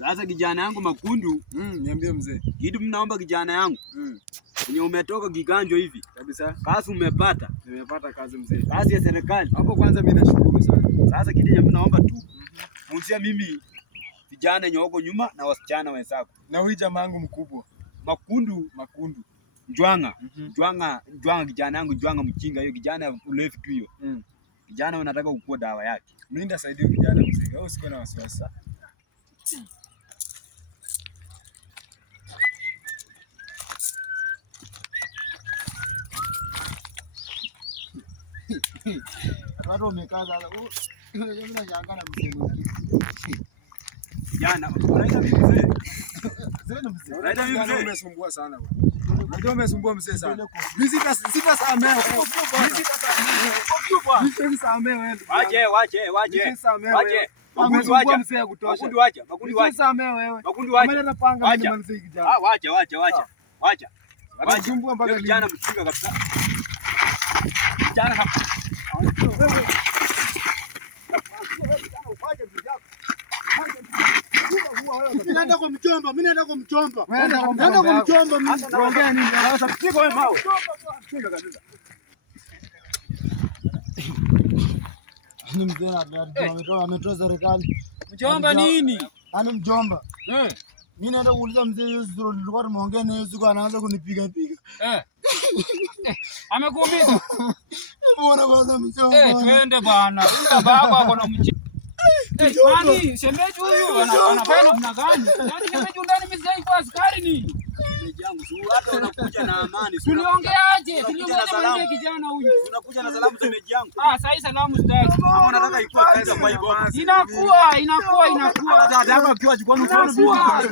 Sasa kijana yangu Makundu, niambie mzee. Kitu mnaomba kijana yangu. Kwenye umetoka kiganjo hivi. Kabisa. Kazi umepata? Nimepata kazi mzee. Kazi ya serikali. Hapo kwanza mimi nashukuru sana. Sasa kitu yenye mnaomba tu. Munisia mimi vijana nyoko nyuma na wasichana wenzako. Na huyu jamaa wangu mkubwa. Makundu. Njwanga. Njwanga kijana yangu Njwanga mchinga hiyo kijana ulevi tu hiyo. Kijana unataka ukue dawa yake. Mimi nitasaidia kijana mzee. Wewe usiko na wasiwasi. Watu wamekaa sasa. Mimi nashangaa na mzee mwingine. Jana, unaita mimi mzee? Unaita mimi mzee? Umesumbua sana bwana. Unajua umesumbua mzee sana. Mimi sitasamehe. Sitasamehe wewe. Wache. Umesumbua mzee kutosha. Makundi wacha. Sitasamehe wewe. Makundi wacha. Ameleta panga mimi mzee kijana. Wacha. Anasumbua mpaka kijana mchinga kabisa. Kijana kabisa. Mimi naenda kwa mchomba. Naenda kwa mchomba mimi. Unaongea nini? Sasa piga wewe mawe. Piga kabisa. Ni mzee ametoa serikali. Mjomba nini? Ani mjomba. Mimi naenda kuuliza mzee hiyo zero nilikuwa tumeongea naye siku anaanza kunipiga. Amekuumiza? Mbona kwanza mjomba? Twende bwana. Huyu baba hapo na mjomba. Kwani shemeji huyu anafanya namna gani? Yaani shemeji ndani mzee kwa askari nini? Shemeji yangu si hata unakuja na amani. Tuliongeaje na kijana huyu? Unakuja na salamu shemeji yangu. Sasa salamu sitaki. Kama unataka ikuwe kaza kwa hivyo. Inakuwa. Hata hapa ukiwa jikoni inakuwa.